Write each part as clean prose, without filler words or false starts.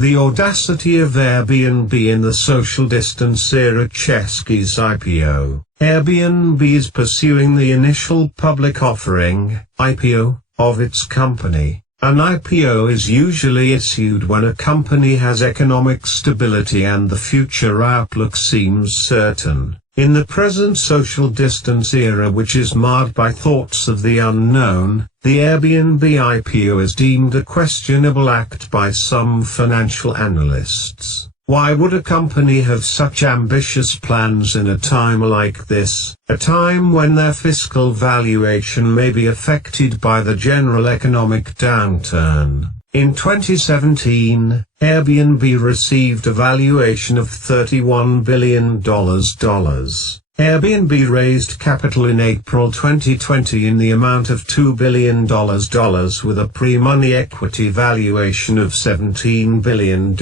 The audacity of Airbnb in the social distance era. Chesky's IPO. Airbnb is pursuing the initial public offering, IPO, of its company. An IPO is usually issued when a company has economic stability and the future outlook seems certain. In the present social distance era, which is marred by thoughts of the unknown, the Airbnb IPO is deemed a questionable act by some financial analysts. Why would a company have such ambitious plans in a time like this, a time when their fiscal valuation may be affected by the general economic downturn? In 2017, Airbnb received a valuation of $31 billion. Airbnb raised capital in April 2020 in the amount of $2 billion with a pre-money equity valuation of $17 billion.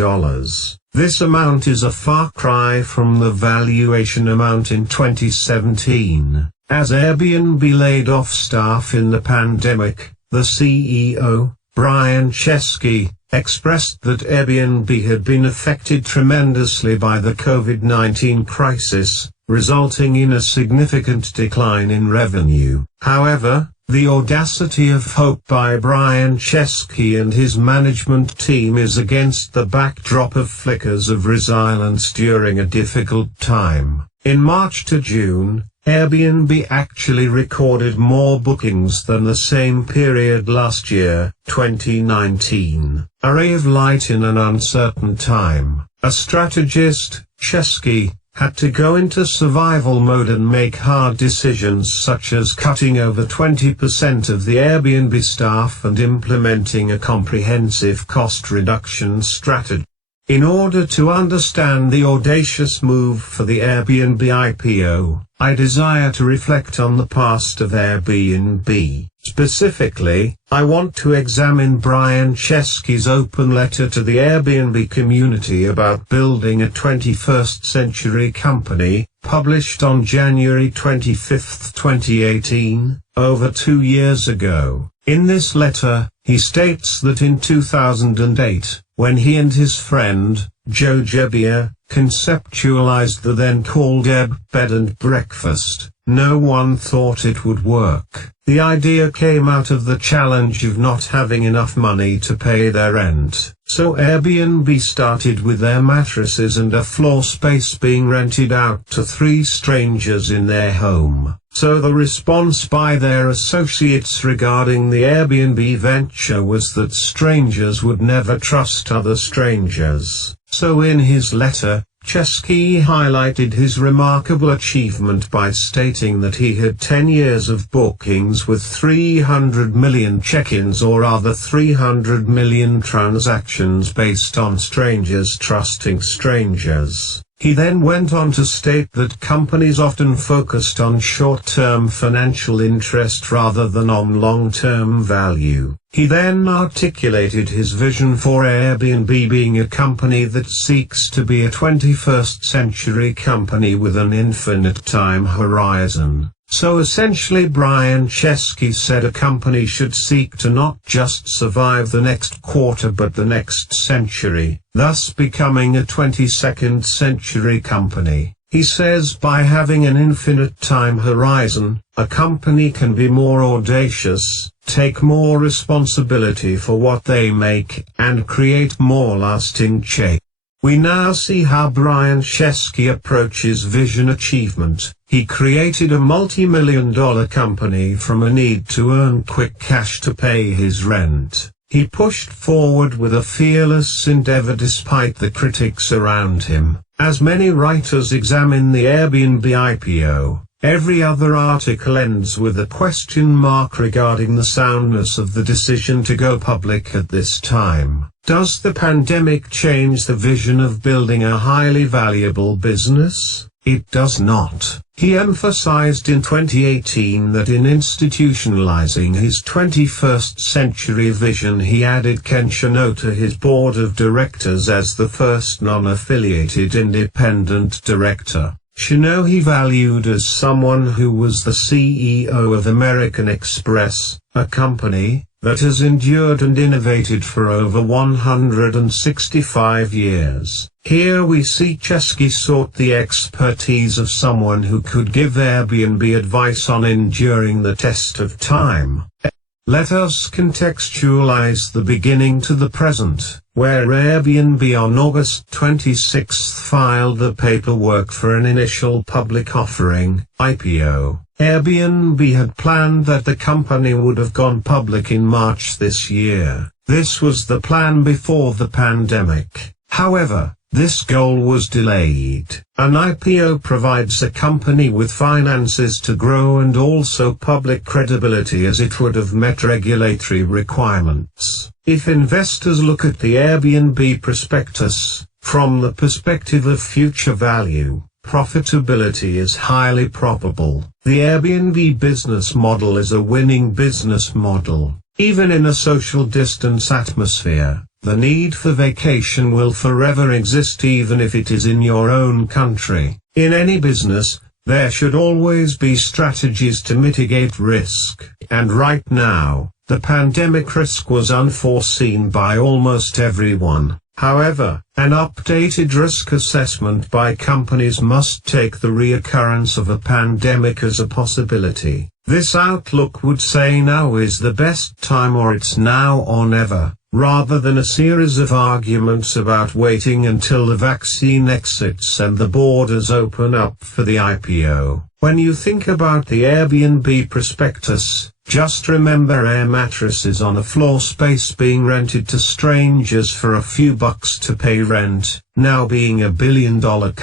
This amount is a far cry from the valuation amount in 2017. As Airbnb laid off staff in the pandemic, the CEO, Brian Chesky, expressed that Airbnb had been affected tremendously by the COVID-19 crisis, resulting in a significant decline in revenue. However, the audacity of hope by Brian Chesky and his management team is against the backdrop of flickers of resilience during a difficult time. In March to June, Airbnb actually recorded more bookings than the same period last year, 2019. A ray of light in an uncertain time. A strategist, Chesky, had to go into survival mode and make hard decisions such as cutting over 20% of the Airbnb staff and implementing a comprehensive cost reduction strategy. In order to understand the audacious move for the Airbnb IPO, I desire to reflect on the past of Airbnb. Specifically, I want to examine Brian Chesky's open letter to the Airbnb community about building a 21st century company, published on January 25, 2018, over 2 years ago. In this letter, he states that in 2008, when he and his friend, Joe Gebbia, conceptualized the then-called Bed and Breakfast, no one thought it would work. The idea came out of the challenge of not having enough money to pay their rent. So Airbnb started with their mattresses and a floor space being rented out to 3 strangers in their home. So the response by their associates regarding the Airbnb venture was that strangers would never trust other strangers. So in his letter, Chesky highlighted his remarkable achievement by stating that he had 10 years of bookings with 300 million check-ins, or rather 300 million transactions based on strangers trusting strangers. He then went on to state that companies often focused on short-term financial interest rather than on long-term value. He then articulated his vision for Airbnb being a company that seeks to be a 21st century company with an infinite time horizon. So essentially Brian Chesky said a company should seek to not just survive the next quarter but the next century, thus becoming a 22nd century company. He says by having an infinite time horizon, a company can be more audacious, take more responsibility for what they make, and create more lasting change. We now see how Brian Chesky approaches vision achievement. He created a multi-million-dollar company from a need to earn quick cash to pay his rent. He pushed forward with a fearless endeavor despite the critics around him. As many writers examine the Airbnb IPO, every other article ends with a question mark regarding the soundness of the decision to go public at this time. Does the pandemic change the vision of building a highly valuable business? It does not. He emphasized in 2018 that in institutionalizing his 21st century vision he added Ken Shano to his board of directors as the first non-affiliated independent director. Shano he valued as someone who was the CEO of American Express, a company that has endured and innovated for over 165 years. Here we see Chesky sought the expertise of someone who could give Airbnb advice on enduring the test of time. Let us contextualize the beginning to the present, where Airbnb on August 26 filed the paperwork for an initial public offering, IPO. Airbnb had planned that the company would have gone public in March this year. This was the plan before the pandemic. However, this goal was delayed. An IPO provides a company with finances to grow and also public credibility, as it would have met regulatory requirements. If investors look at the Airbnb prospectus, from the perspective of future value, profitability is highly probable. The Airbnb business model is a winning business model. Even in a social distance atmosphere, the need for vacation will forever exist, even if it is in your own country. In any business, there should always be strategies to mitigate risk. And right now, the pandemic risk was unforeseen by almost everyone. However, an updated risk assessment by companies must take the reoccurrence of a pandemic as a possibility. This outlook would say now is the best time, or it's now or never, rather than a series of arguments about waiting until the vaccine exits and the borders open up for the IPO. When you think about the Airbnb prospectus, just remember air mattresses on a floor space being rented to strangers for a few bucks to pay rent, now being $1 billion company.